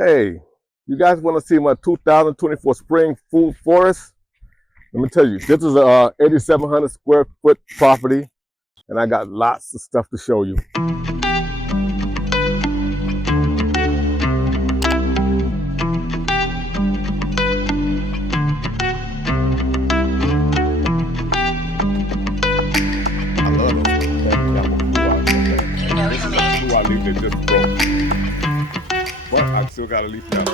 Hey, you guys want to see my 2024 spring food forest? Let me tell you, this is a 8,700 square foot property, and I got lots of stuff to show you. I love those candy apple blue-eyes so bad. This is a blue-eye leaf that just broke, but I still got a leaf left.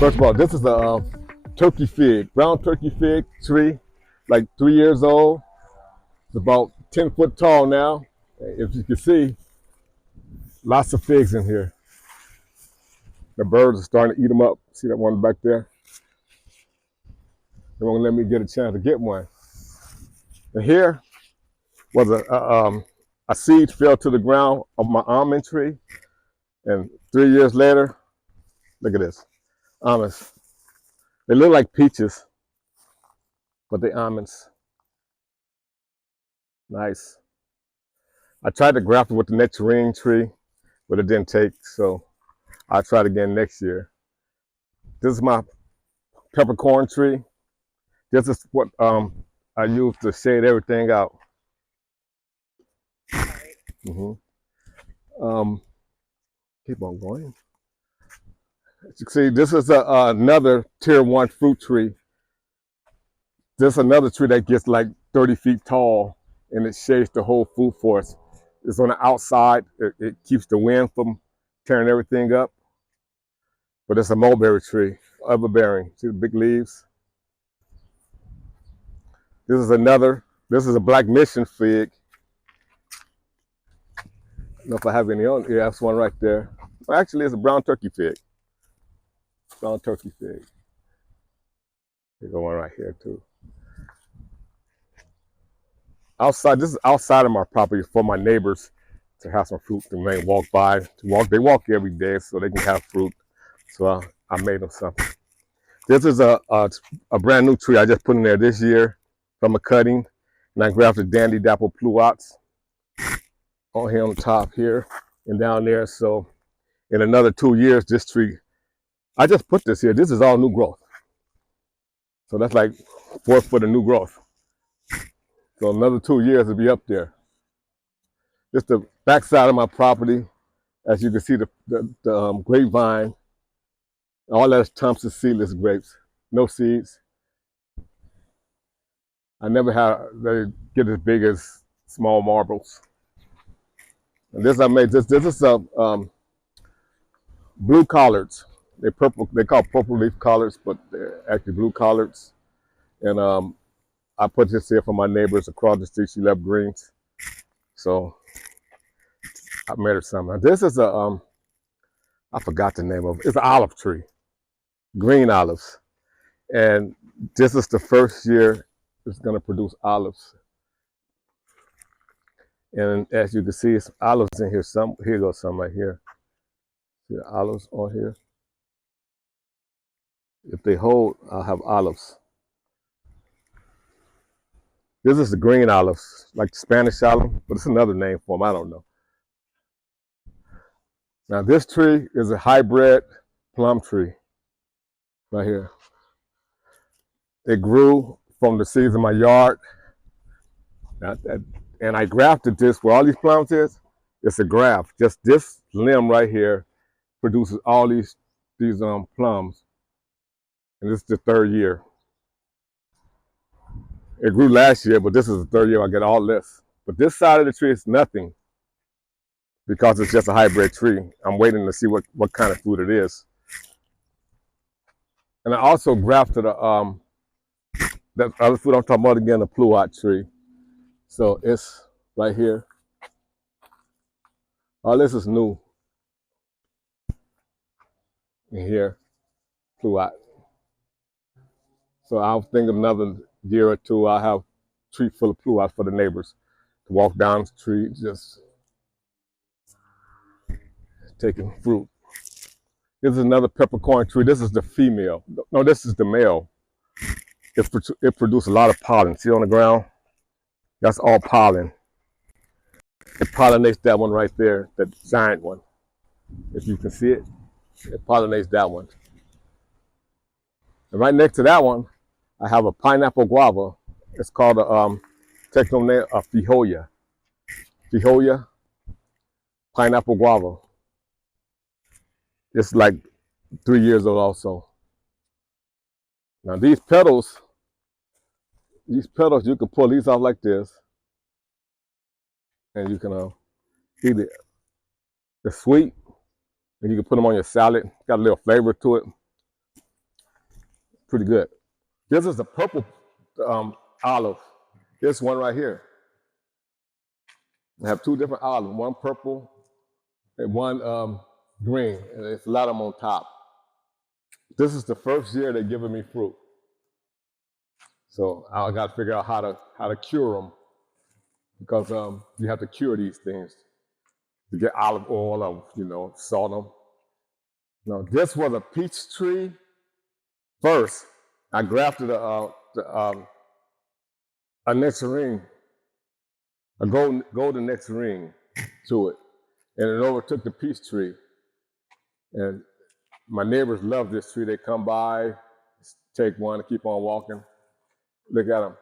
First of all, this is a turkey fig, brown turkey fig tree, like 3 years old. It's about 10 foot tall now. If you can see, lots of figs in here. The birds are starting to eat them up. See that one back there? They won't let me get a chance to get one. And here was a seed fell to the ground of my almond tree. And 3 years later, look at this, almonds. They look like peaches, but they're almonds. Nice. I tried to graft it with the nectarine tree, but it didn't take, so I'll try it again next year. This is my peppercorn tree. This is what I use to shade everything out. Mm-hmm. Keep on going. As you can see, this is another tier 1 fruit tree. This is another tree that gets like 30 feet tall, and it shades the whole food forest. It's on the outside. It keeps the wind from tearing everything up. But it's a mulberry tree, everbearing. See the big leaves? This is a black mission fig. I don't know if I have any on here. That's one right there. Well, actually, it's a brown turkey fig. Brown turkey fig. There's one right here too. Outside, this is outside of my property for my neighbors to have some fruit to may walk by. They walk every day so they can have fruit. So I made them something. This is a brand new tree I just put in there this year from a cutting, and I grafted Dandy Dapple Pluots on here on the top here and down there. So in another 2 years, this tree, I just put this here. This is all new growth. So that's like 4 foot of new growth. So another 2 years it'll be up there. Just the back side of my property. As you can see, the grapevine, all that's Thompson seedless grapes, no seeds. I never had they get as big as small marbles. And this I made. This is blue collards. They're purple. They call purple leaf collards, but they're actually blue collards. And I put this here for my neighbors across the street. She loved greens, so I made her some. Now this is a I forgot the name of it. It's an olive tree, green olives, and this is the first year it's going to produce olives. And as you can see, it's olives in here. Here goes some right here. See the olives on here. If they hold, I'll have olives. This is the green olives, like the Spanish olive, but it's another name for them. I don't know. Now this tree is a hybrid plum tree right here. It grew from the seeds in my yard. And I grafted this where all these plums is. It's a graft. Just this limb right here produces all these plums. And this is the 3rd year. It grew last year, but this is the 3rd year I get all this. But this side of the tree is nothing because it's just a hybrid tree. I'm waiting to see what kind of food it is. And I also grafted that other food I'm talking about again, the pluot tree. So it's right here. All this is new. And here, pluot. So I'll think another year or two, I'll have a tree full of pluots for the neighbors to walk down the street, just taking fruit. This is another peppercorn tree. This is the female. No, this is the male. It produces a lot of pollen. See on the ground? That's all pollen. It pollinates that one right there, that giant one. If you can see it, it pollinates that one. And right next to that one, I have a pineapple guava. It's called a technical name, a Fijoya. Fijoya pineapple guava. It's like 3 years old also. Now these petals, you can pull these off like this, and you can eat it. It's sweet, and you can put them on your salad. Got a little flavor to it. Pretty good. This is a purple olive. This one right here. I have two different olives, one purple and one green, and it's a lot of them on top. This is the first year they're giving me fruit. So I got to figure out how to cure them, because you have to cure these things to get olive oil or, salt them. Now, this was a peach tree. First, I grafted a nectarine, a golden nectarine to it, and it overtook the peach tree. And my neighbors love this tree. They come by, take one, and keep on walking. Look at them.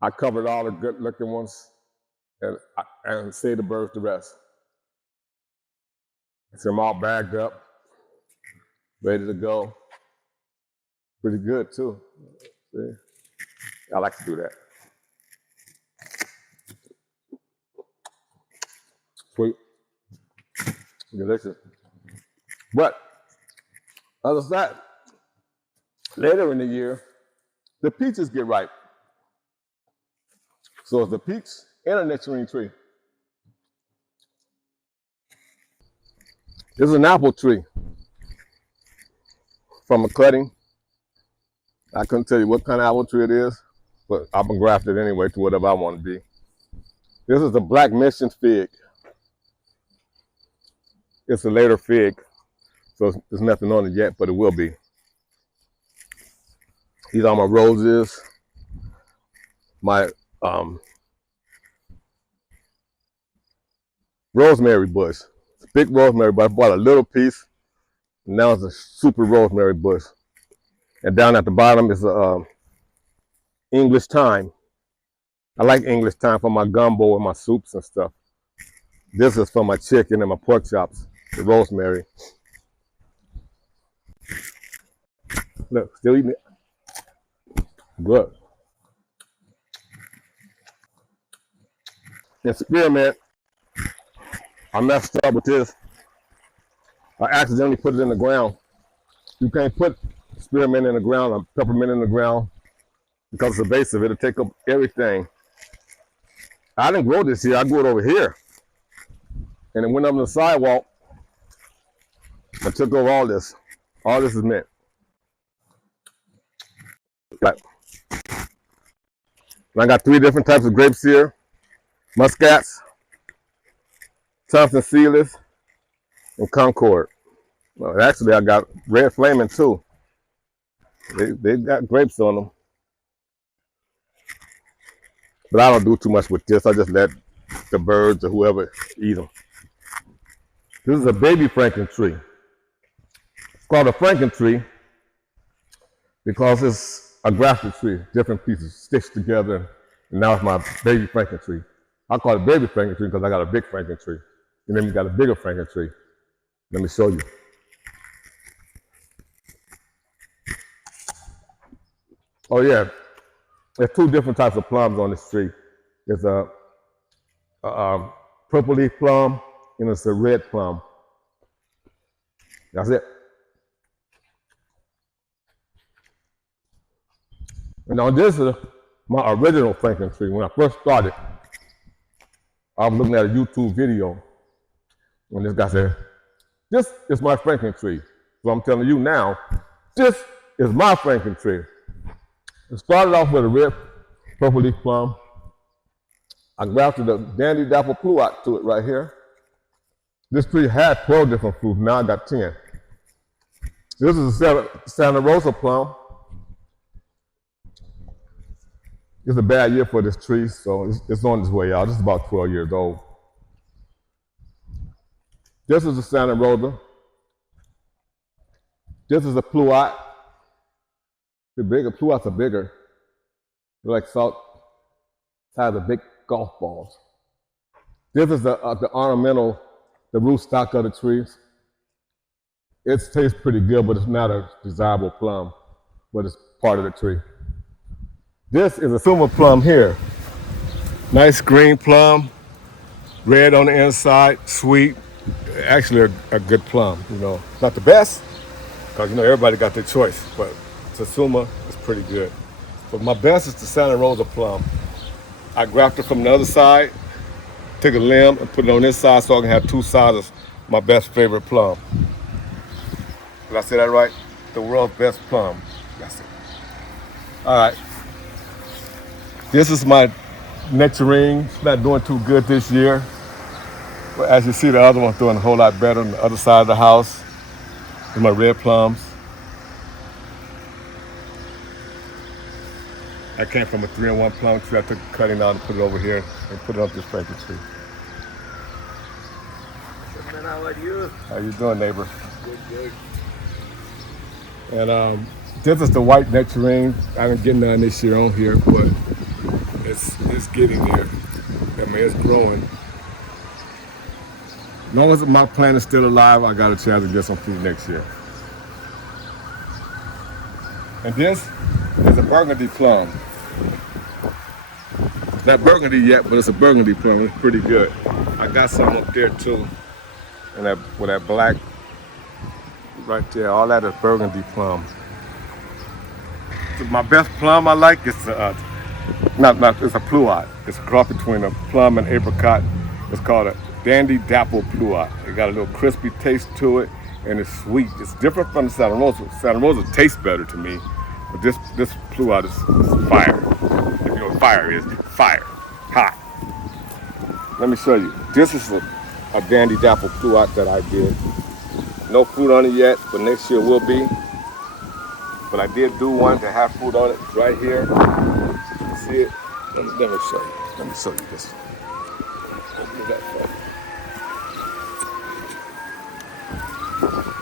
I covered all the good-looking ones, and saved the birds the rest. So I'm all bagged up, ready to go. Pretty good too. See? I like to do that. Sweet, delicious. But other than that, later in the year, the peaches get ripe. So it's a peach and a nectarine tree. This is an apple tree from a cutting. I couldn't tell you what kind of apple tree it is, but I've been grafted anyway to whatever I want to be. This is a black mission fig. It's a later fig, so there's nothing on it yet, but it will be. These are my roses, my rosemary bush. It's a big rosemary bush. I bought a little piece, and now it's a super rosemary bush. And down at the bottom is English thyme. I like English thyme for my gumbo and my soups and stuff. This is for my chicken and my pork chops, the rosemary. Look, still eating it. Good. And spearmint, I messed up with this. I accidentally put it in the ground. You can't put spearmint in the ground or peppermint in the ground because it's invasive. It'll take up everything. I didn't grow this here. I grew it over here. And it went up on the sidewalk. I took over all this. All this is mint. Right. I got 3 different types of grapes here. Muscats, Thompson Seedless, and Concord. Well, actually, I got Red Flaming too. They got grapes on them. But I don't do too much with this. I just let the birds or whoever eat them. This is a baby Franken tree. It's called a Franken tree because it's a grafted tree, different pieces stitched together, and now it's my baby Franken tree. I call it baby Franken tree because I got a big Franken tree, and then we got a bigger Franken tree. Let me show you. Oh yeah, there's 2 different types of plums on this tree. There's a purple leaf plum, and it's a red plum. That's it. And now this is my original Franken tree. When I first started, I was looking at a YouTube video when this guy said, "This is my Franken tree." So I'm telling you now, this is my Franklin tree. It started off with a red purple leaf plum. I grafted a Dandy Dapple Pluot to it right here. This tree had 12 different fruits, now I got 10. This is a Santa Rosa plum. It's a bad year for this tree, so it's on its way out. It's about 12 years old. This is a Santa Rosa. This is a Pluot. The bigger Pluots are bigger. They're like salt size of big golf balls. This is the ornamental, the rootstock of the trees. It tastes pretty good, but it's not a desirable plum, but it's part of the tree. This is a Suma plum here. Nice green plum, red on the inside, sweet. Actually a good plum, you know. Not the best, because you know everybody got their choice, but Satsuma is pretty good. But my best is the Santa Rosa plum. I grafted from the other side, took a limb and put it on this side so I can have two sides of my best favorite plum. Did I say that right? The world's best plum. That's it. All right. This is my nectarine. It's not doing too good this year. But as you see, the other one's doing a whole lot better on the other side of the house. With my red plums. I came from a 3-in-1 plum tree. I took the cutting out and put it over here and put it up this Franklin tree. Man, how are you? How you doing, neighbor? Good. And this is the white nectarine. I didn't get none this year on here, but it's getting there. I mean, it's growing. As long as my plant is still alive, I got a chance to get some fruit next year. And this is a burgundy plum. It's not burgundy yet, but it's a burgundy plum. It's pretty good. I got some up there too. And with that black right there, all that is burgundy plum. So my best plum I like is it's a Pluot. It's a cross between a plum and apricot. It's called a Dandy Dapple Pluot. It got a little crispy taste to it, and it's sweet. It's different from the Santa Rosa. Santa Rosa tastes better to me, but this Pluot is fire. If you know what fire is, fire, hot. Let me show you. This is a Dandy Dapple Pluot that I did. No fruit on it yet, but next year will be. But I did do one to have fruit on it right here. See it? Let me show you. Let me show you this. Open that for you.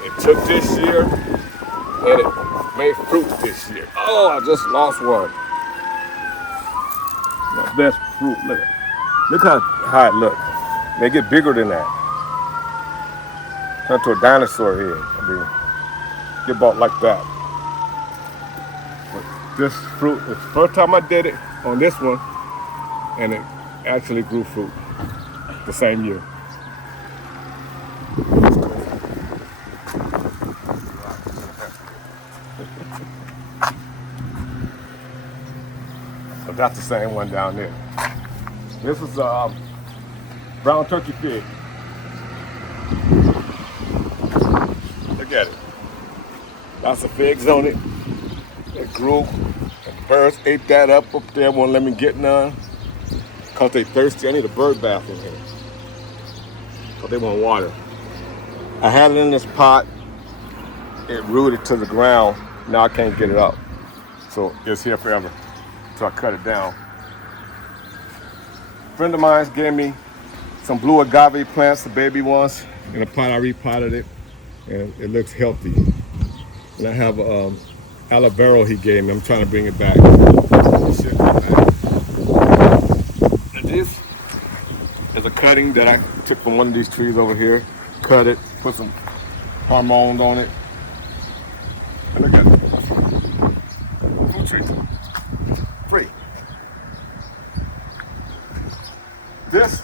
It took this year and it made fruit this year. Oh, I just lost one. My best fruit. Look how it looks. They get bigger than that. Turn to a dinosaur head. I mean, get bought like that. But this fruit, it's the first time I did it on this one, and it actually grew fruit the same year. So that's the same one down there. This is a brown turkey fig. Look at it. Lots of figs on it. It grew. And birds ate that up there. Won't let me get none. Because they thirsty. I need a bird bath in here. Because they want water. I had it in this pot. It rooted to the ground. Now I can't get it up. So it's here forever. So I cut it down. A friend of mine gave me some blue agave plants, the baby ones, in a pot. I repotted it, and it looks healthy. And I have aloe vera he gave me. I'm trying to bring it back. And this is a cutting that I took from one of these trees over here. Cut it, put some hormones on it. And look at it. Fruit tree. Free. This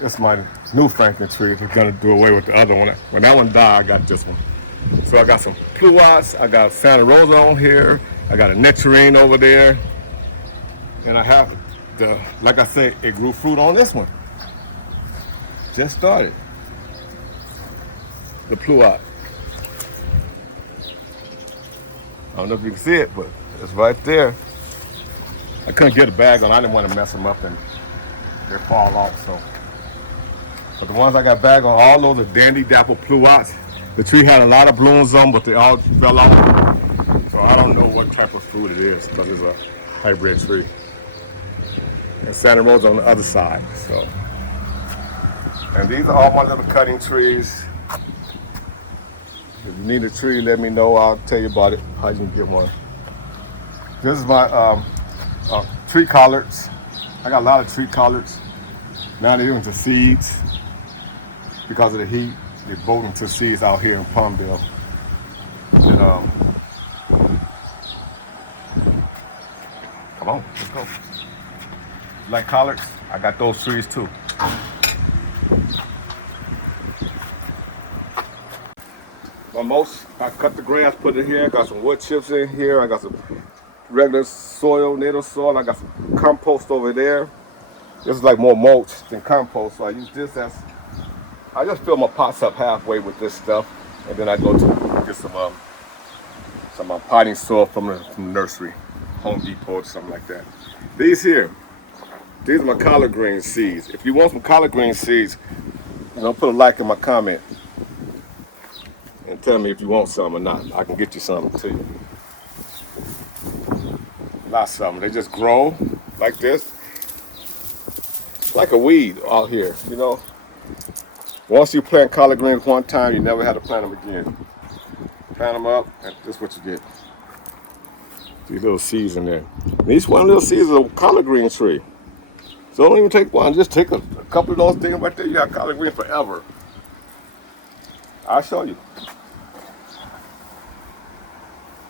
is my new Franklin tree. They're gonna do away with the other one. When that one died, I got this one. So I got some Pluots, I got Santa Rosa on here, I got a nectarine over there, and I have like I said, it grew fruit on this one. Just started. The Pluot. I don't know if you can see it, but it's right there. I couldn't get a bag on. I didn't want to mess them up and they fall off. So, but the ones I got bag on, all those are Dandy Dapple Pluots. The tree had a lot of blooms on, but they all fell off. So I don't know what type of fruit it is because it's a hybrid tree. And Santa Rosa on the other side. So, and these are all my little cutting trees. If you need a tree, let me know. I'll tell you about it, how you can get one. This is my tree collards. I got a lot of tree collards. Now they're into seeds because of the heat. They're bolting to seeds out here in Palmdale. And come on, let's go. Like collards, I got those trees too. I cut the grass, put it here. I got some wood chips in here. I got some regular soil, native soil. I got some compost over there. This is like more mulch than compost, so I use this as, I just fill my pots up halfway with this stuff, and then I go to get some potting soil from the nursery, Home Depot or something like that. These are my collard green seeds. If you want some collard green seeds, put a like in my comment and tell me if you want some or not. I can get you some too. Lots of them. They just grow like this, like a weed out here. Once you plant collard greens one time, you never have to plant them again. Plant them up, and this is what you get. These little seeds in there. And each one of little seeds is a collard green tree. So don't even take one. Just take a couple of those things right there. You got collard green forever. I'll show you.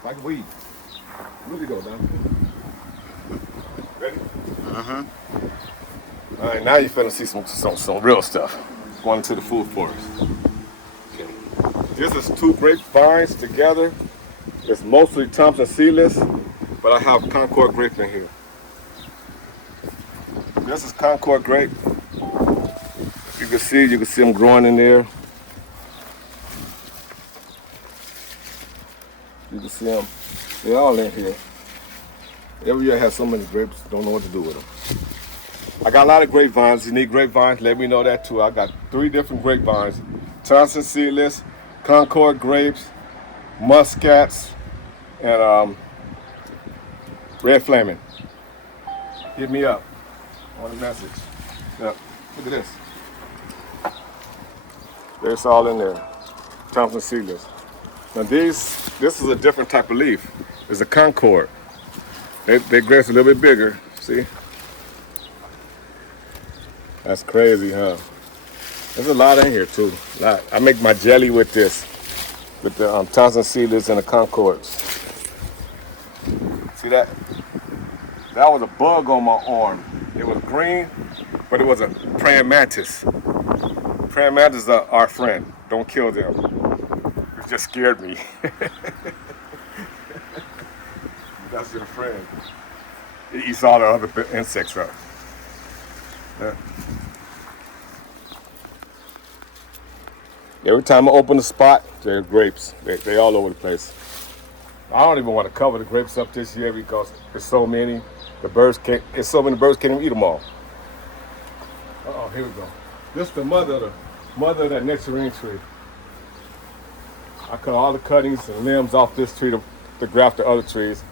Like weed. Really go down. Ready? Uh-huh. All right, now you're finna see some real stuff. Going into the food forest. Okay. This is two grapevines together. It's mostly Thompson seedless, but I have Concord grape in here. This is Concord grape. You can see them growing in there. You can see them. They're all in here. Every year I have so many grapes, don't know what to do with them. I got a lot of grapevines. You need grapevines, let me know that too. I got 3 different grapevines. Thompson seedless, Concord grapes, muscats, and red flaming. Hit me up on the message. Yep. Look at this. It's all in there. Thompson seedless. Now this is a different type of leaf. It's a Concord. They grapes a little bit bigger. See? That's crazy, huh? There's a lot in here too. I make my jelly with this, with the Thompson seedless and the Concords. See that? That was a bug on my arm. It was green, but it was a praying mantis. Praying mantis are our friend. Don't kill them. It just scared me. That's your friend. It eats all the other insects up. Yeah. Every time I open the spot, there are grapes. They all over the place. I don't even want to cover the grapes up this year because there's so many. There's so many birds can't even eat them all. Uh-oh, here we go. This is the mother of that nectarine tree. I cut all the cuttings and limbs off this tree to graft the other trees.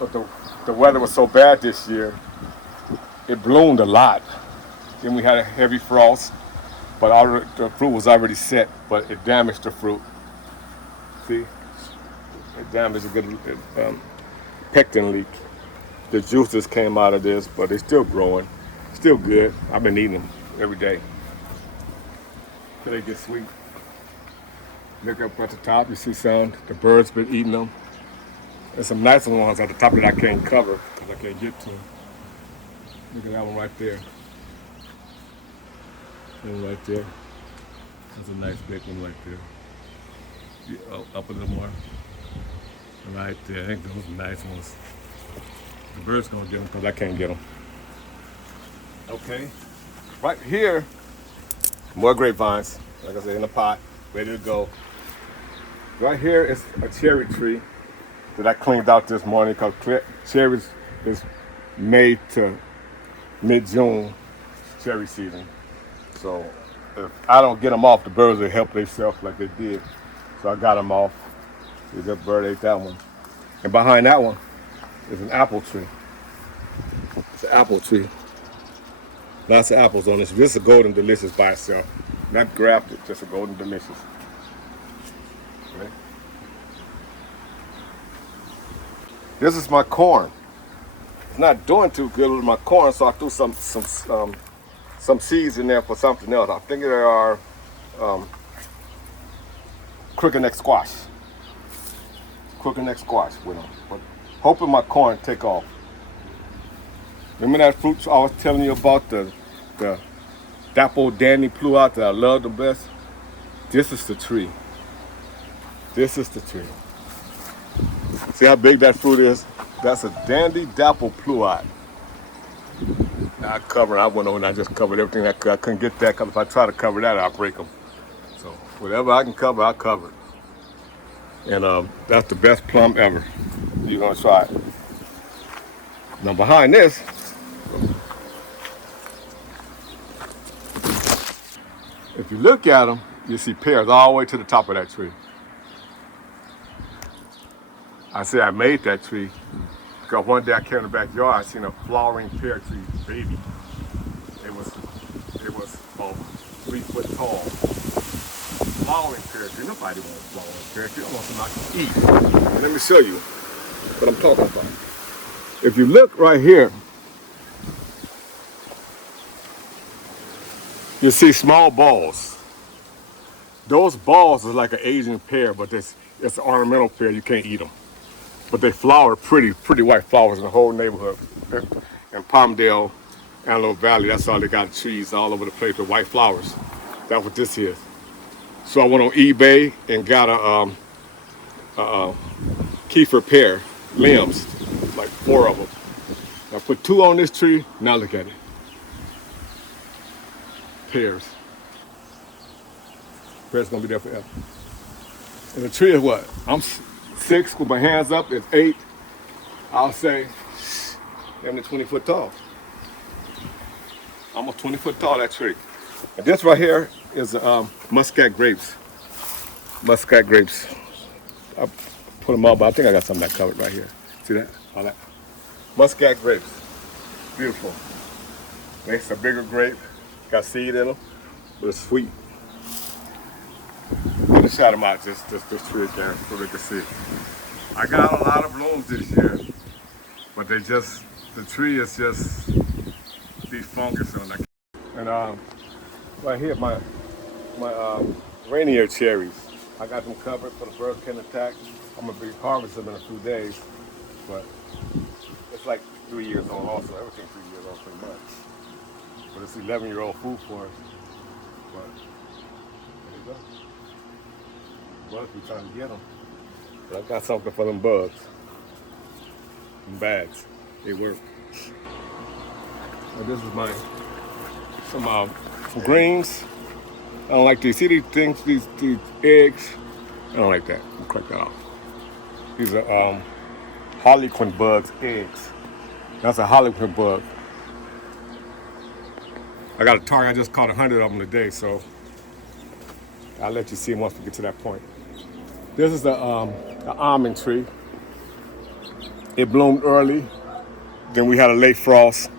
But the weather was so bad this year, it bloomed a lot. Then we had a heavy frost, but the fruit was already set, but it damaged the fruit. See? It damaged a good pectin leaf. The juices came out of this, but they're still growing. Still good. I've been eating them every day. Till they get sweet. Look up at the top, you see some. The birds been eating them. There's some nicer ones at the top that I can't cover because I can't get to them. Look at that one right there. That one right there. That's a nice big one right there. Yeah, up a little more. Right there. I think those are nice ones. The bird's gonna get them because I can't get them. Okay. Right here, more grapevines. Like I said, in a pot, ready to go. Right here is a cherry tree. that I cleaned out this morning because cherries is May to mid-June cherry season. So if I don't get them off, the birds will help themselves like they did. So I got them off. The good bird ate that one. And behind that one is an apple tree. It's an apple tree. Lots of apples on this. This is a golden delicious by itself. Not grafted, just a golden delicious. Okay. This is my corn. It's not doing too good with my corn, so I threw some seeds in there for something else. I think there are crooked neck squash. Crooked neck squash with them. But hoping my corn take off. Remember that fruit I was telling you about, the Dapple Danny Pluout that I love the best? This is the tree. This is the tree. See how big that fruit is? That's a Dandy Dapple Pluout. I went on and I just covered everything I could. I couldn't get that because if I try to cover that, I'll break them. So whatever I can cover, I'll cover it. And that's the best plum ever. You're gonna try it. Now behind this, if you look at them, you see pears all the way to the top of that tree. I say I made that tree because one day I came in the backyard, I seen a flowering pear tree baby. It was 3 foot tall. Flowering pear tree. Nobody wants flowering pear tree. I want something I can eat. And let me show you what I'm talking about. If you look right here, you see small balls. Those balls are like an Asian pear, but it's an ornamental pear. You can't eat them. But they flower pretty white flowers in the whole neighborhood. In Palmdale, Antelope Valley, that's all they got, trees all over the place with white flowers. That's what this is. So I went on eBay and got a Kiefer pear limbs, like 4 of them. I put 2 on this tree. Now look at it. Pears. Pears gonna be there forever. And the tree is what? I'm 6 with my hands up. It's 8. I'll say, I'm 20 foot tall. Almost 20 foot tall, that tree. And this right here is muscat grapes. Muscat grapes. I put them all, but I think I got some of that covered right here. See that? All that. Muscat grapes. Beautiful. Makes a bigger grape. Got seed in them, but it's sweet. Let me shout them out, this tree there, so they can see. I got a lot of blooms this year, but the tree is just defungous on that. And right here, my Rainier cherries. I got them covered so the birds can't attack. I'm gonna be harvesting them in a few days, but it's like 3 years old also. Everything's 3 years old pretty much. But it's 11-year-old food for us. But there you go. Bugs, we trying to get them. But I got something for them bugs. Them bags. They work. And this is some greens. I don't like these. See these things, these eggs? I don't like that. I'll crack that off. These are harlequin bugs, eggs. That's a harlequin bug. I got a target. I just caught 100 of them today, so I'll let you see them once we get to that point. This is the almond tree. It bloomed early. Then we had a late frost,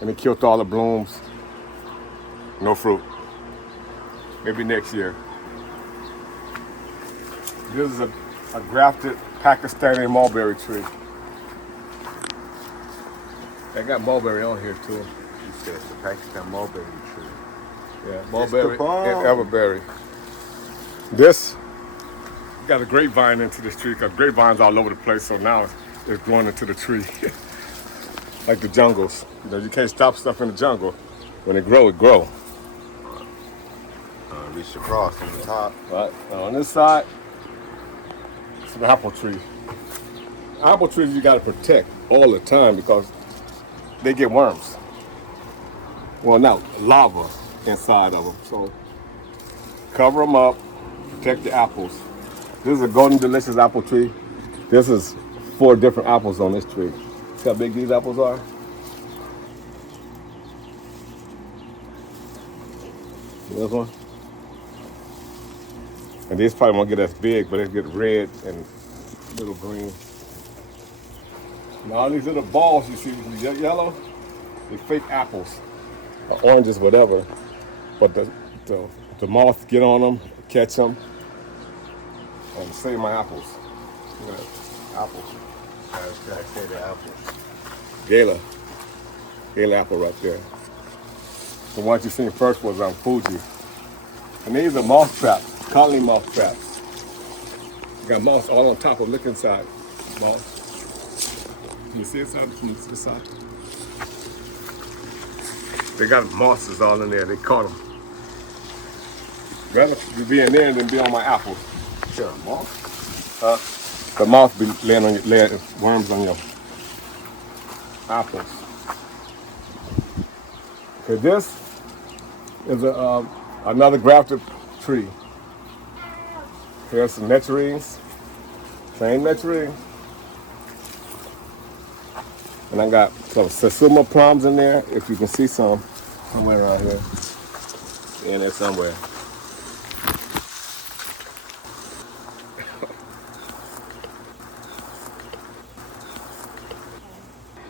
and it killed all the blooms. No fruit. Maybe next year. This is a grafted Pakistani mulberry tree. They got mulberry on here too. You said it's the Pakistan mulberry tree. Yeah, mulberry and elderberry. This got a grapevine into this tree because grapevines all over the place, so now it's growing into the tree. Like the jungles. You know, you can't stop stuff in the jungle. When it grow, it grow. Reach across on the top. Right. Now on this side, it's an apple tree. Apple trees you got to protect all the time because they get worms. Well, now lava inside of them. So cover them up, protect the apples. This is a golden delicious apple tree. This is 4 different apples on this tree. See how big these apples are? This one. And these probably won't get as big, but they get red and little green. Now all these little balls you see, yellow, they fake apples, or oranges, whatever. But the moths get on them, catch them, and save my apples. Look at that, apples. I was trying to say the apples. Gala apple right there. The ones you seen first was on Fuji. And these are moth traps, colony moth traps. You got moths all on top of, look inside, moths. Can you see inside from this side? They got moths all in there, they caught them. Rather be in there than be on my apples. Sure, moth. The moth be laying worms on your apples. Okay, this is another grafted tree. Here's some nectarines, same nectarine. And I got some Satsuma plums in there, if you can see some, somewhere around here. In there somewhere.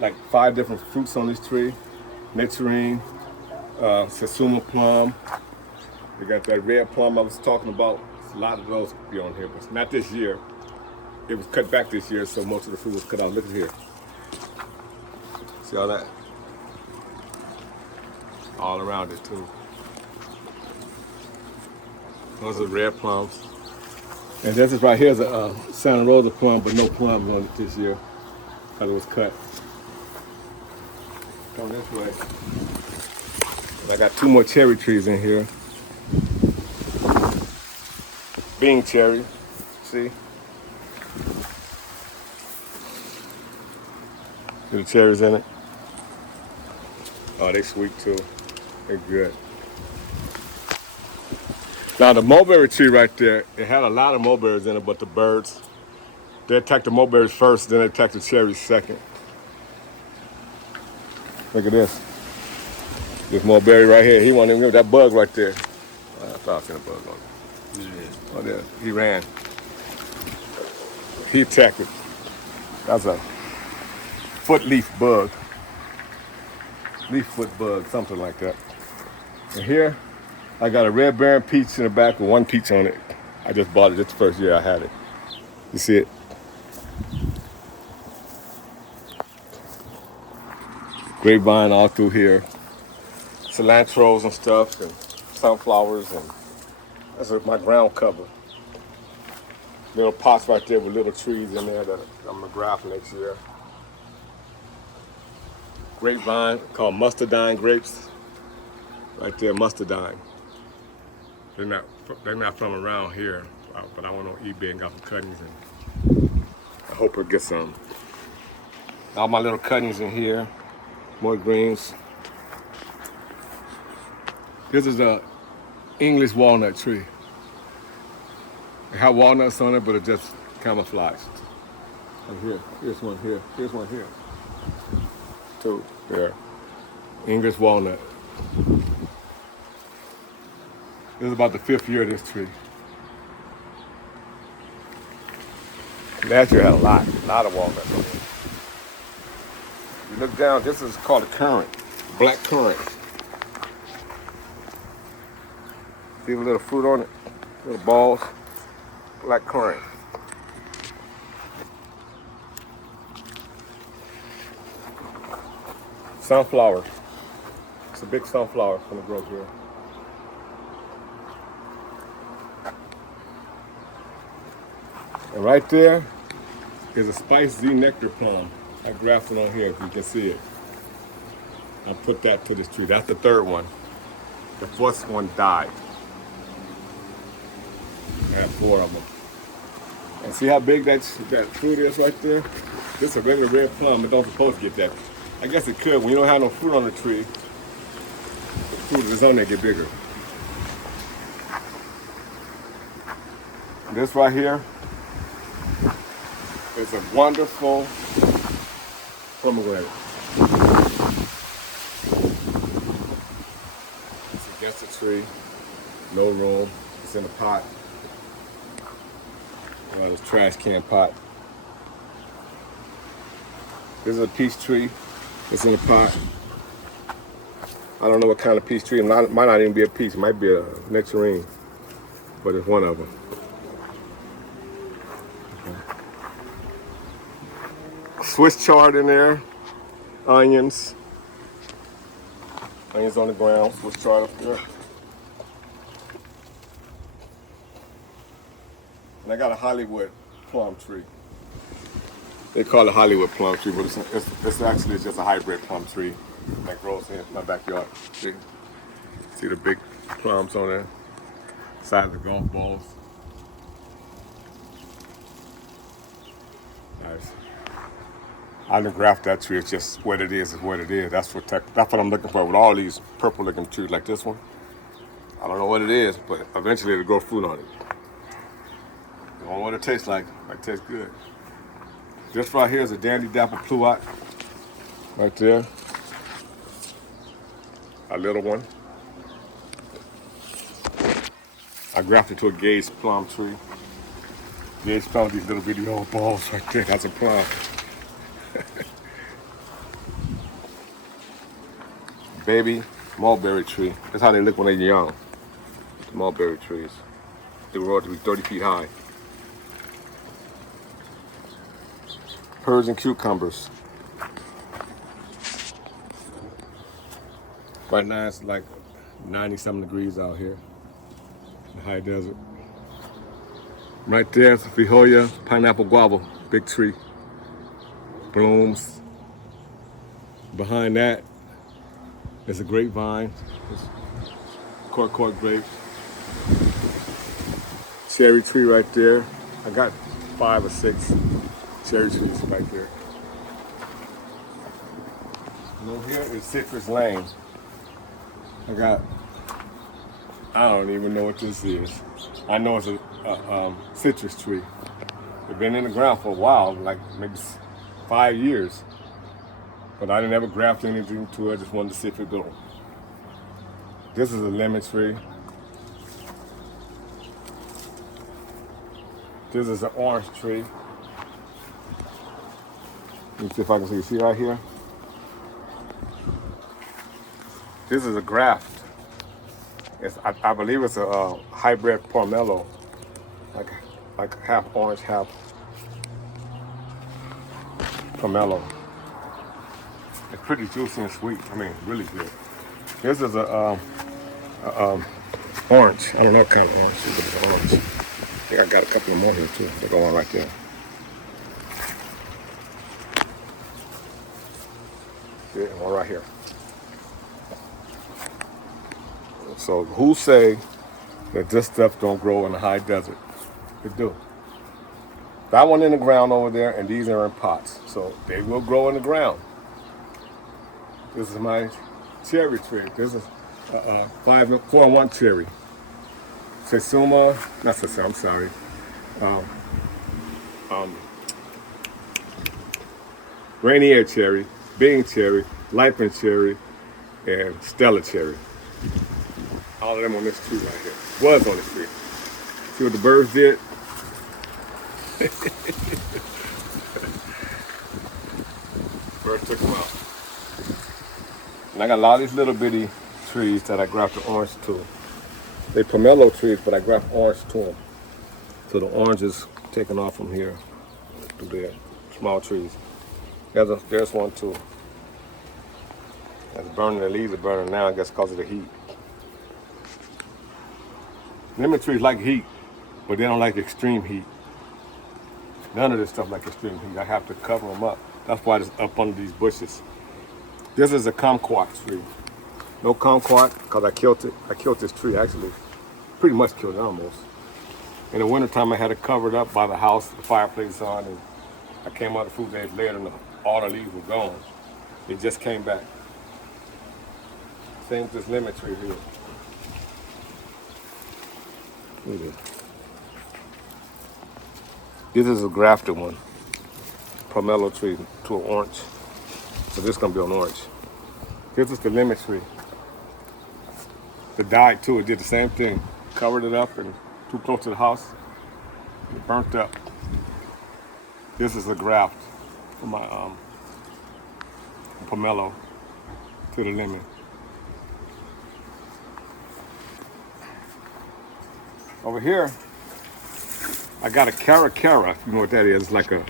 Like 5 different fruits on this tree. Nectarine, Satsuma plum. We got that red plum I was talking about. A lot of those be on here, but not this year. It was cut back this year, so most of the fruit was cut out. Look at here. See all that? All around it too. Those are red plums. And this is right here is a Santa Rosa plum, but no plums on it this year. Because it was cut. Come this way. I got 2 more cherry trees in here. Bing cherry, see? See the cherries in it? Oh, they sweet too. They're good. Now the mulberry tree right there, it had a lot of mulberries in it, but the birds, they attacked the mulberries first, then they attacked the cherries second. Look at this. This mulberry right here, he wanted to know that bug right there. I thought I seen a bug on it. Oh, there, he ran. He attacked it. That's a foot leaf bug. Leaf foot bug, something like that. And here, I got a red Baron peach in the back with 1 peach on it. I just bought it this first year I had it. You see it? Grapevine all through here. Cilantros and stuff, and sunflowers, and that's my ground cover. Little pots right there with little trees in there that I'm gonna graft next year. Grapevine called mustardine grapes. Right there, mustardine. They're not from around here, but I went on eBay and got some cuttings, and I hope I get some. All my little cuttings in here, more greens. This is a English walnut tree. It had walnuts on it, but it just camouflaged. And here's one here, here's one here. 2 there. English walnut. This is about the 5th year of this tree. Last year had a lot of walnuts on it. You look down, this is called a currant, black currant. See a little fruit on it, little balls, black currant. Sunflower. It's a big sunflower from the grows here. And right there is a Spice Z nectar plum. I grafted on here if you can see it. I put that to this tree. That's the 3rd one. The 4th one died. I have 4 of them. And see how big that fruit is right there? This is a regular red plum. It don't supposed to get that. I guess it could. When you don't have no fruit on the tree, the fruit that's on there get bigger. This right here It's a wonderful pomegranate. It's against the tree, no room. It's in a pot. This trash can pot. This is a peach tree. It's in a pot. I don't know what kind of peach tree. It might not even be a peach. It might be a nectarine, but it's one of them. Swiss chard in there. Onions. Onions on the ground. Swiss chard up there. And I got a Hollywood plum tree. They call it Hollywood plum tree, but it's actually just a hybrid plum tree that grows in my backyard. See the big plums on there? Size of the golf balls. Nice. I didn't graft that tree. It's just what it is what it is. That's what I'm looking for with all these purple looking trees like this one. I don't know what it is, but eventually it'll grow fruit on it. I don't know what it tastes like. It might taste good. This right here is a Dandy Dapple Pluot. Right there. A little one. I grafted to a Gage plum tree. Gage found these little bitty old balls right there. That's a plum. Baby mulberry tree. That's how they look when they're young. The mulberry trees. They grow to be 30 feet high. Persian cucumbers. Right now it's like 90-something degrees out here in the high desert. Right there is a Fijoya pineapple guava, big tree. Blooms. Behind that is a grapevine. It's cork grape. Cherry tree right there. I got 5 or 6 cherry trees right there. And over here is Citrus Lane. I don't even know what this is. I know it's a citrus tree. It's been in the ground for a while, like maybe 5 years. But I didn't ever graft anything to it. I just wanted to see if it would grow. This is a lemon tree. This is an orange tree. Let me see if I can see. See right here? This is a graft. I believe it's a hybrid pomelo, like half orange, half pomelo. It's pretty juicy and sweet. I mean, really good. This is a orange. I don't know what kind of orange, but it's orange. I think I got a couple more here too. They go on right there. See, one right here. So who say that this stuff don't grow in the high desert? It do. That one in the ground over there, and these are in pots. So they will grow in the ground. This is my cherry tree. This is a 4-1 cherry. Satsuma, not Satsuma, I'm sorry. Rainier cherry, Bing cherry, Lipin cherry, and Stella cherry. All of them on this tree right here. Was on this tree. See what the birds did? Birds took them out. And I got a lot of these little bitty trees that I grafted orange to. They pomelo trees, but I grafted orange to them. So the orange is taken off from here to there. Small trees. There's one too. That's burning. The leaves are burning now, I guess, because of the heat. Lemon trees like heat, but they don't like extreme heat. None of this stuff like extreme heat. I have to cover them up. That's why it's up under these bushes. This is a kumquat tree. No kumquat, because I killed it. I killed this tree, actually. Pretty much killed it, almost. In the wintertime, I had it covered up by the house, the fireplace on, and I came out a few days later, and all the leaves were gone. It just came back. Same with this lemon tree here. Look at this. This is a grafted one. pomelo tree to an orange. So this is gonna be an orange. This is the lemon tree. It died too. It did the same thing. Covered it up and too close to the house. It burnt up. This is a graft for my pomelo to the lemon. Over here, I got a cara, if you know what that is. It's like a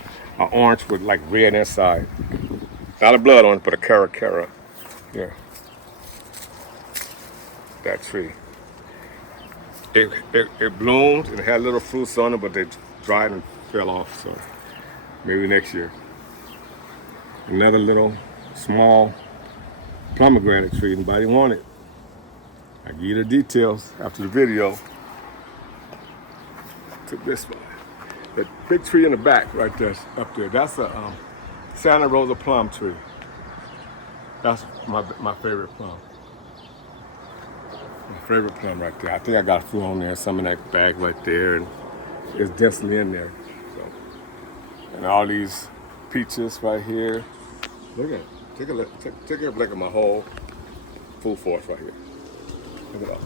orange with like red inside. Not a blood on it, but a cara. Here. That tree. It bloomed and it had little fruits on it, but they dried and fell off. So maybe next year. Another little small pomegranate tree. Anybody want it? I give you the details after the video. To this one. That big tree in the back right there, up there. That's a Santa Rosa plum tree. That's my favorite plum. My favorite plum right there. I think I got a few on there, some in that bag right there, and it's densely in there. So, and all these peaches right here. Look at it. Take a look. Take a look at my whole full forest right here. Look at that.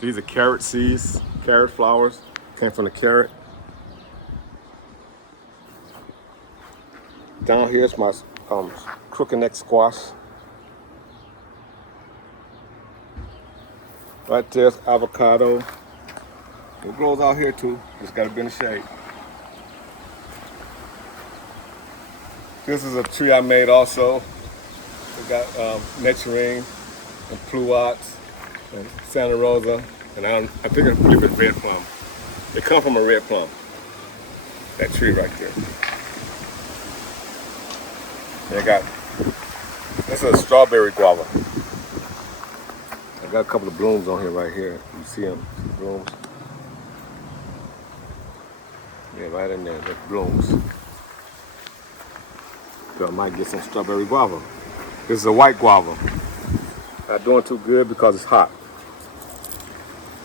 These are carrot seeds, carrot flowers. Came from the carrot. Down here is my crooked neck squash. Right there's avocado. It grows out here too. Just gotta be in the shade. This is a tree I made also. We got nectarine and pluots and Santa Rosa, and I believe it's red plum. It comes from a red plum. That tree right there. This is a strawberry guava. I got a couple of blooms on here right here. You see them, blooms. Yeah, right in there, there's blooms. So I might get some strawberry guava. This is a white guava. Not doing too good because it's hot.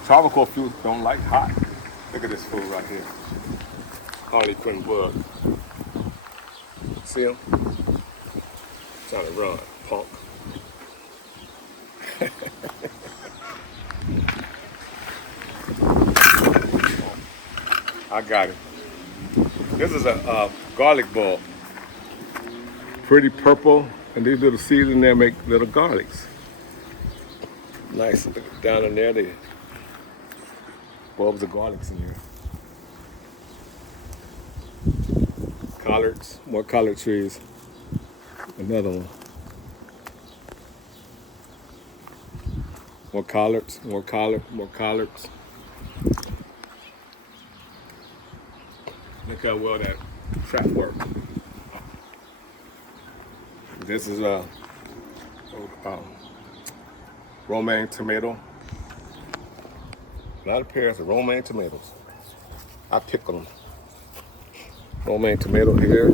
Tropical fruits don't like hot. Look at this food right here. Harlequin bug. See him? Trying to run, punk. I got it. This is a garlic bulb. Pretty purple, and these little seeds in there make little garlics. Nice. Look down in there, the bulbs of garlics in here. Collards, more collard trees. Another one. More collards, more collards. Look how well that trap works. This is a romaine tomato. A lot of pairs of romaine tomatoes. I pickle them. Romaine tomato here.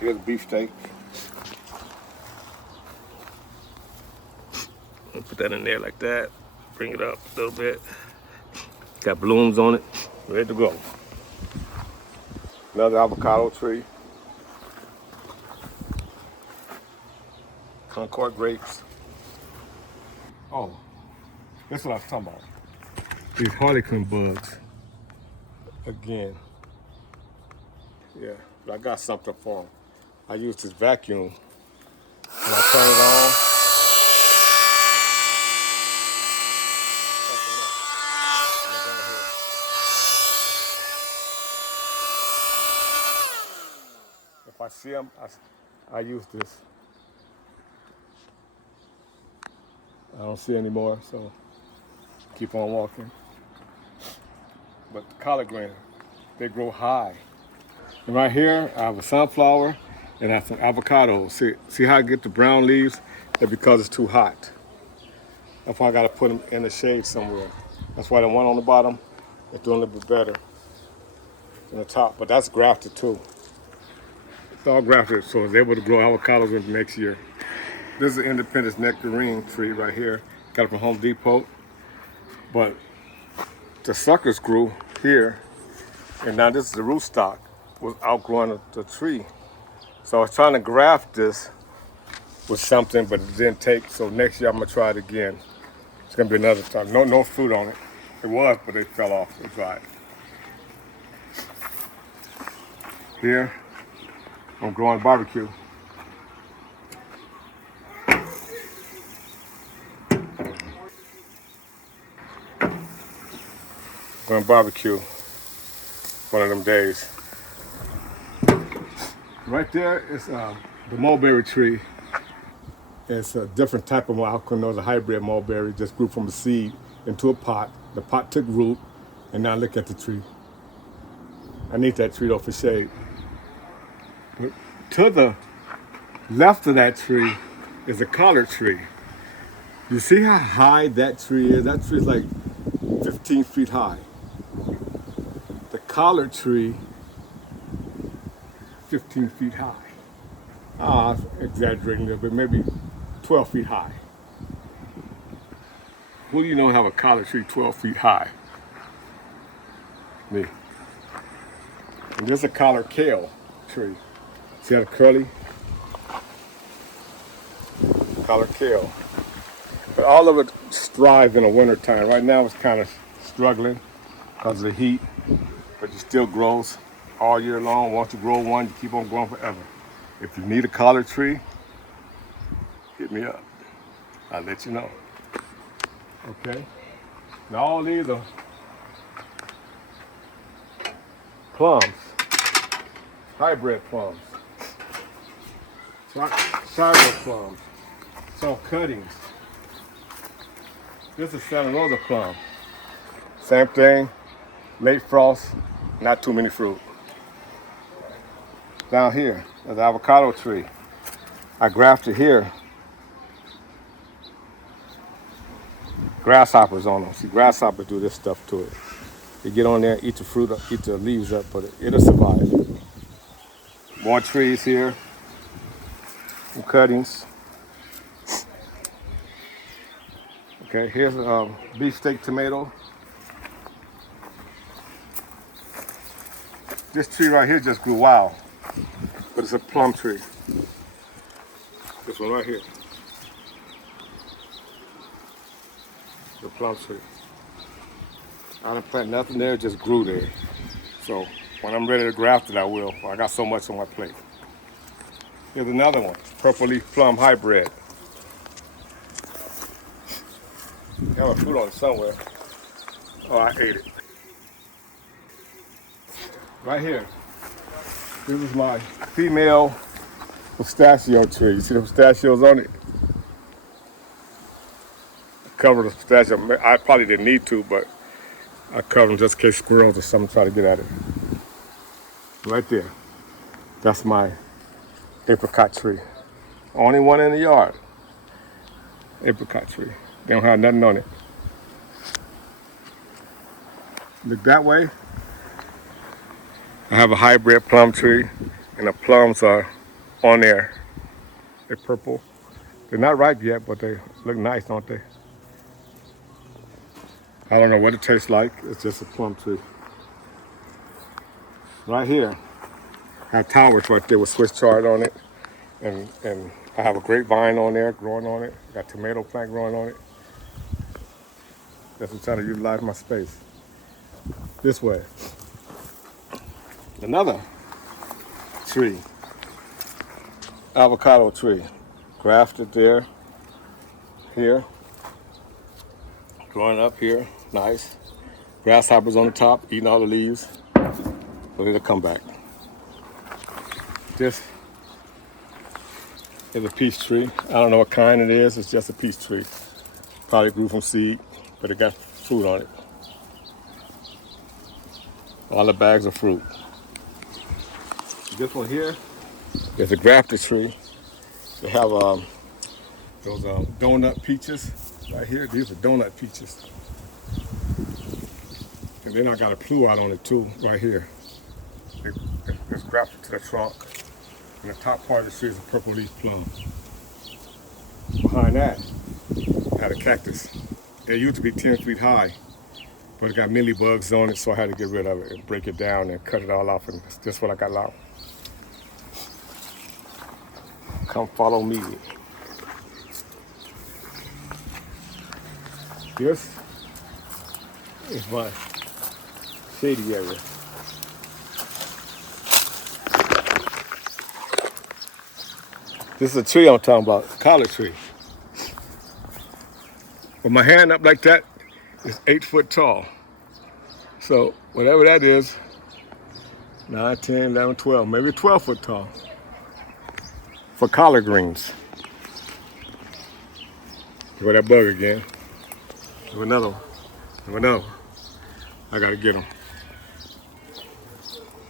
Here's beefsteak. Put that in there like that. Bring it up a little bit. Got blooms on it. Ready to go. Another avocado tree. Concord grapes. Oh, that's what I was talking about. These harlequin bugs. Again. Yeah, but I got something for them. I use this vacuum. When I turn it on, if I see them, I use this. I don't see any more, so keep on walking. But the collard green, they grow high. And right here, I have a sunflower and I have some avocado. See how I get the brown leaves? That's because it's too hot. That's why I gotta put them in the shade somewhere. That's why the one on the bottom is doing a little bit better than the top, but that's grafted too. It's all grafted, so it's able to grow avocados into next year. This is an Independence nectarine tree right here. Got it from Home Depot. But the suckers grew here, and now this is the rootstock was outgrowing the tree. So I was trying to graft this with something, but it didn't take. So next year I'm gonna try it again. It's gonna be another time. No fruit on it. It was, but it fell off. It dried. Here, I'm growing barbecue. Growing barbecue. One of them days. Right there is the mulberry tree. It's a different type of mulberry. It's a hybrid mulberry. Just grew from a seed into a pot. The pot took root, and now look at the tree. I need that tree though for shade. But to the left of that tree is a collard tree. You see how high that tree is? That tree is like 15 feet high. The collard tree, 15 feet high. I'm exaggerating a little bit, maybe 12 feet high. Who do you know have a collard tree 12 feet high? Me. And there's a collard kale tree. See how curly? Collard kale. But all of it thrives in the wintertime. Right now it's kind of struggling because of the heat, but it still grows all year long. Once you grow one, you keep on growing forever. If you need a collard tree, hit me up. I'll let you know. Okay? Now all these are plums, hybrid plums, Chardonnay plums, some cuttings. This is Santa Rosa plum. Same thing, late frost, not too many fruit. Down here, there's an avocado tree. I grafted here. Grasshoppers on them. See, grasshoppers do this stuff to it. They get on there, eat the fruit, eat the leaves up, but it'll survive. More trees here, some cuttings. Okay, here's a beefsteak tomato. This tree right here just grew wild, but it's a plum tree. This one right here. The plum tree. I didn't plant nothing there, it just grew there. So when I'm ready to graft it, I will. I got so much on my plate. Here's another one, purple leaf plum hybrid. Have a fruit on it somewhere. Oh, I ate it. Right here. This is my female pistachio tree. You see the pistachios on it? I covered the pistachio. I probably didn't need to, but I covered them just in case squirrels or something try to get at it. Right there. That's my apricot tree. Only one in the yard. Apricot tree. They don't have nothing on it. Look that way. I have a hybrid plum tree, and the plums are on there. They're purple. They're not ripe yet, but they look nice, don't they? I don't know what it tastes like. It's just a plum tree. Right here, I have towers right there with Swiss chard on it, and I have a grapevine on there growing on it. I got tomato plant growing on it. That's what I'm trying to utilize my space. This way. Another tree, avocado tree, grafted there, here, growing up here, nice. Grasshoppers on the top, eating all the leaves, but it'll come back. This is a peach tree. I don't know what kind it is, it's just a peach tree. Probably grew from seed, but it got fruit on it. All the bags of fruit. This one here is a grafted tree. They have those donut peaches right here. These are donut peaches. And then I got a pluout on it too, right here. It's grafted to the trunk. And the top part of the tree is a purple leaf plum. Behind that, I had a cactus. They used to be 10 feet high. but it got mealy bugs on it, so I had to get rid of it and break it down and cut it all off, and that's just what I got left. Come follow me. This is my shady area. This is a tree I'm talking about, a collard tree. With my hand up like that, it's 8 foot tall. So whatever that is, 9, 10, 11, 12, maybe 12 foot tall. For collard greens. Give that bug again. Give another one. Give another one. I gotta get them.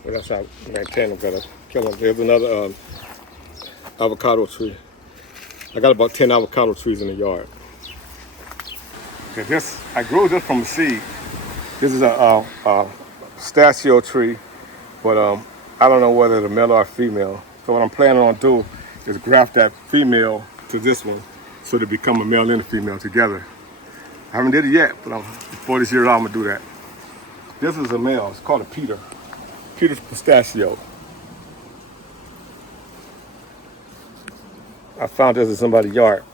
But that's how I maintain them, gotta kill them. There's another avocado tree. I got about 10 avocado trees in the yard. Okay, this, I grew this from a seed. This is a pistachio tree, but I don't know whether it's a male or a female. So what I'm planning on doing is graft that female to this one so they become a male and a female together. I haven't did it yet, but before this year I'm gonna do that. This is a male, it's called a Peter. Peter's pistachio. I found this in somebody's yard.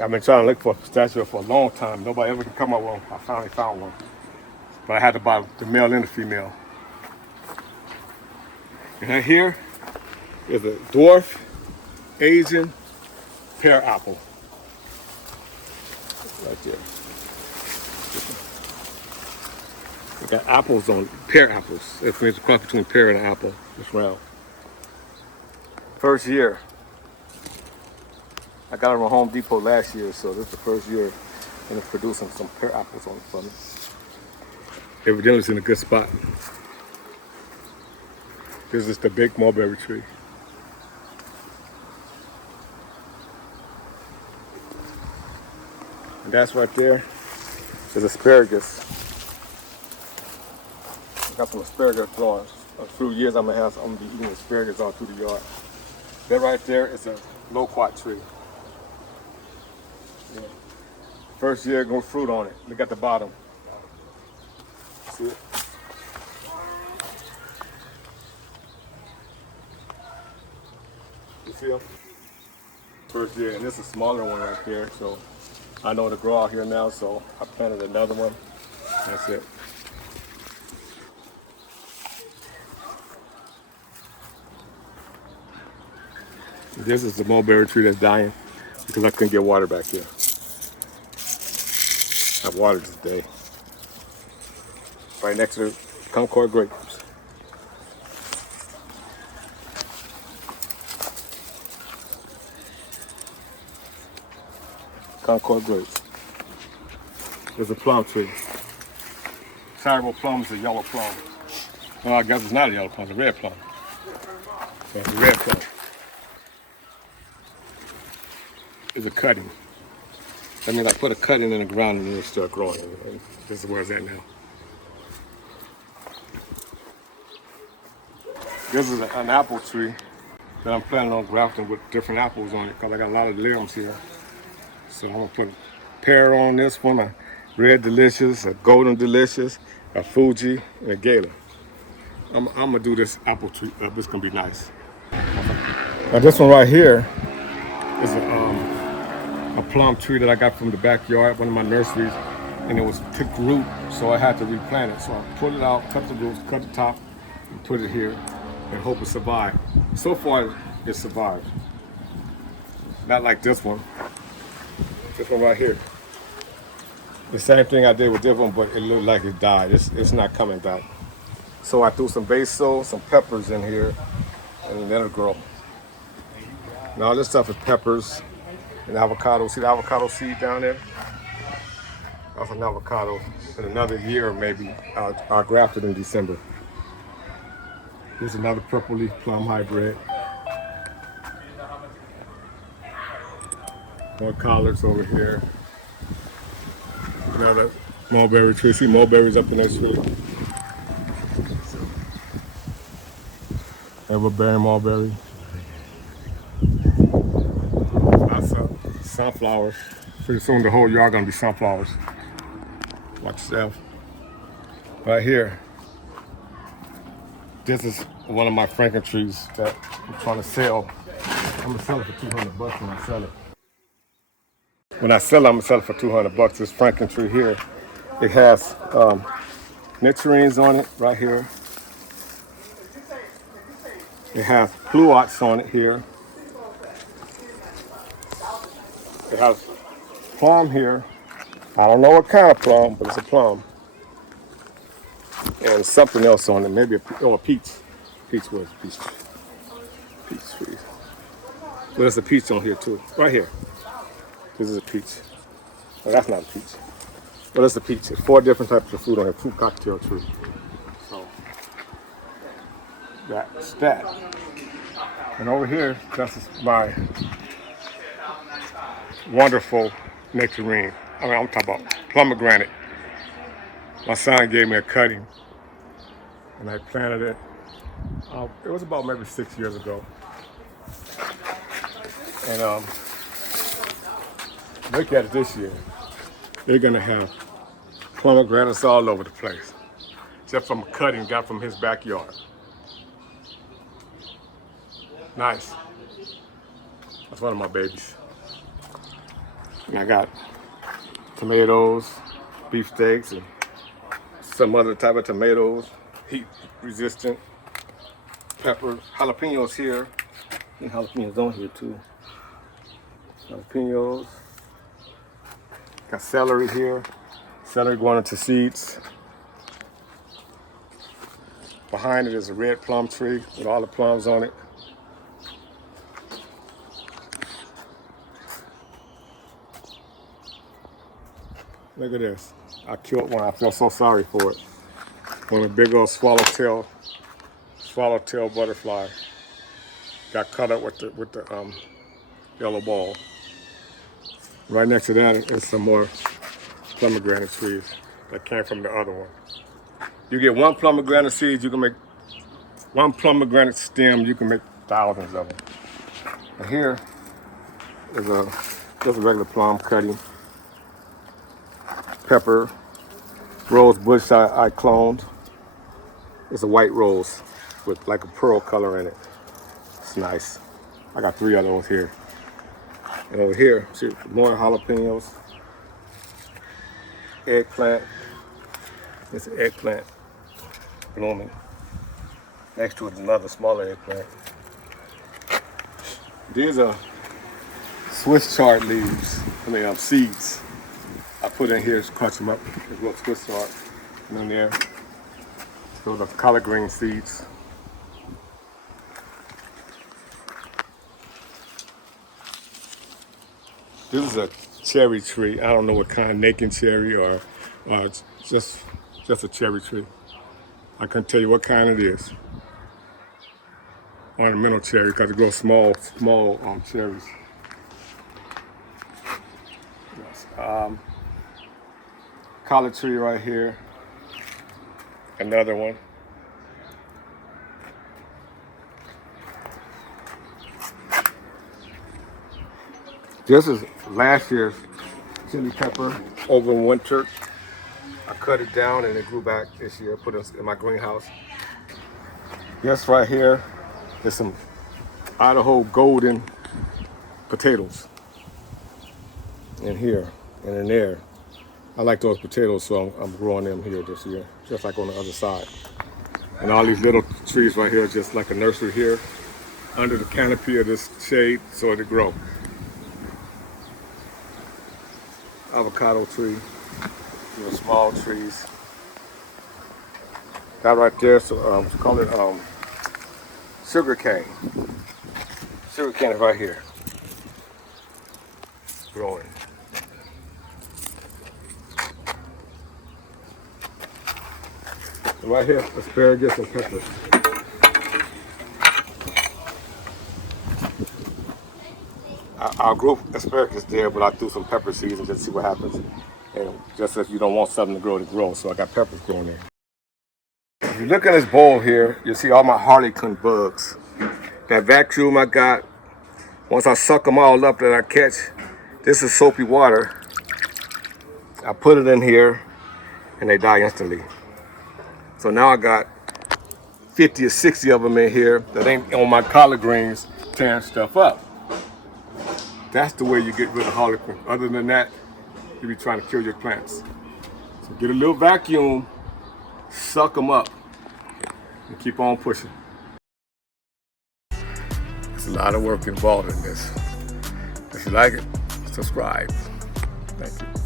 I've been trying to look for a pistachio for a long time. Nobody ever could come up with one. I finally found one. But I had to buy the male and the female. And right here is a dwarf Asian pear apple. Right there. It got apples on it, pear apples. It's a cross between pear and an apple. It's round. First year. I got it from Home Depot last year, so this is the first year and it's producing some pear apples on it for me. Evidently it's in a good spot. This is the big mulberry tree. And that's right there is asparagus. I got some asparagus growing. A few years I'm gonna be eating asparagus all through the yard. That right there is a loquat tree. Yeah. First year, no fruit on it. Look at the bottom. See it? You see them? First year, and this is a smaller one right there. So I know to grow out here now, so I planted another one. That's it. This is the mulberry tree that's dying because I couldn't get water back here. I watered today. Right next to the Concord grapes. Concord grapes. There's a plum tree. Sourdough plum is a yellow plum. Well, I guess it's not a yellow plum, it's a red plum. So it's a red plum. It's a cutting. That means I put a cutting in the ground and then it start growing. And this is where it's at now. This is an apple tree that I'm planning on grafting with different apples on it because I got a lot of limbs here. So I'm gonna put a pear on this one, a red delicious, a golden delicious, a Fuji, and a Gala. I'm gonna do this apple tree up. It's gonna be nice. Now this one right here is a plum tree that I got from the backyard, one of my nurseries, and it was took root, so I had to replant it. So I pulled it out, cut the roots, cut the top, and put it here, and hope it survived. So far, it survived. Not like this one. This one right here. The same thing I did with this one, but it looked like it died. It's not coming back. So I threw some basil, some peppers in here, and let it grow. Now all this stuff is peppers and avocado. See the avocado seed down there? That's an avocado. In another year, maybe, I'll graft it in December. Here's another purple leaf plum hybrid. More collards over here. Another mulberry tree. See mulberries up in that tree. Everbearing mulberry. Lots of sunflowers. Pretty soon the whole yard gonna be sunflowers. Watch yourself. Right here. This is one of my Franken trees that I'm trying to sell. I'm gonna sell it for $200 when I sell it. When I sell it, I'm gonna sell it for $200. This Franken tree here, it has nectarines on it right here. It has pluots on it here. It has plum here. I don't know what kind of plum, but it's a plum. And something else on it, maybe a peach. Peach was peach. Peach tree. Well, there's a peach on here too. Right here. This is a peach. Oh, that's not a peach. Well, it's a peach. There's 4 different types of fruit on here. Fruit cocktail tree. So that's that. And over here, this is my wonderful nectarine. I mean, I'm talking about pomegranate. My son gave me a cutting, and I planted it. It was about maybe 6 years ago. And look at it this year. They're gonna have pomegranates all over the place, just from a cutting got from his backyard. Nice. That's one of my babies. And I got tomatoes, beefsteaks, and some other type of tomatoes, heat resistant, pepper, jalapenos here, and jalapenos on here too. Jalapenos, got celery here, celery going into seeds. Behind it is a red plum tree with all the plums on it. Look at this. I killed one. I feel so sorry for it. One of the big old swallowtail butterfly got cut up with the yellow ball. Right next to that is some more pomegranate trees that came from the other one. You get 1 pomegranate seed, you can make 1 pomegranate stem. You can make thousands of them. And here is just a regular plum cutting. Pepper, rose bush I cloned. It's a white rose with like a pearl color in it. It's nice. I got 3 of those here. And over here, see more jalapenos, eggplant. It's an eggplant blooming. Next to it, another smaller eggplant. These are Swiss chard leaves. Seeds. I put in here to crunch them up. There's a little Swiss chard in there. Those are collard green seeds. This is a cherry tree. I don't know what kind, Naked cherry or just a cherry tree. I couldn't tell you what kind it is. Ornamental cherry because it grows small cherries. Yes. Collard tree right here. Another one. This is last year's chili pepper over winter. I cut it down and it grew back this year. Put it in my greenhouse. This right here is some Idaho golden potatoes. In here and in there. I like those potatoes, so I'm growing them here this year, just like on the other side. And all these little trees right here, just like a nursery here, under the canopy of this shade, so it'll grow. Avocado tree, small trees. That right there, so call it sugar cane. Sugar cane is right here, growing. Right here, asparagus and peppers. I'll grow asparagus there, but I threw some pepper seeds and just see what happens. And just if you don't want something to grow, so I got peppers growing there. If you look at this bowl here, you'll see all my harlequin bugs. That vacuum I got, once I suck them all up that I catch, this is soapy water. I put it in here and they die instantly. So now I got 50 or 60 of them in here that ain't on my collard greens tearing stuff up. That's the way you get rid of harlequin. Other than that, you be trying to kill your plants. So get a little vacuum, suck them up, and keep on pushing. There's a lot of work involved in this. If you like it, subscribe. Thank you.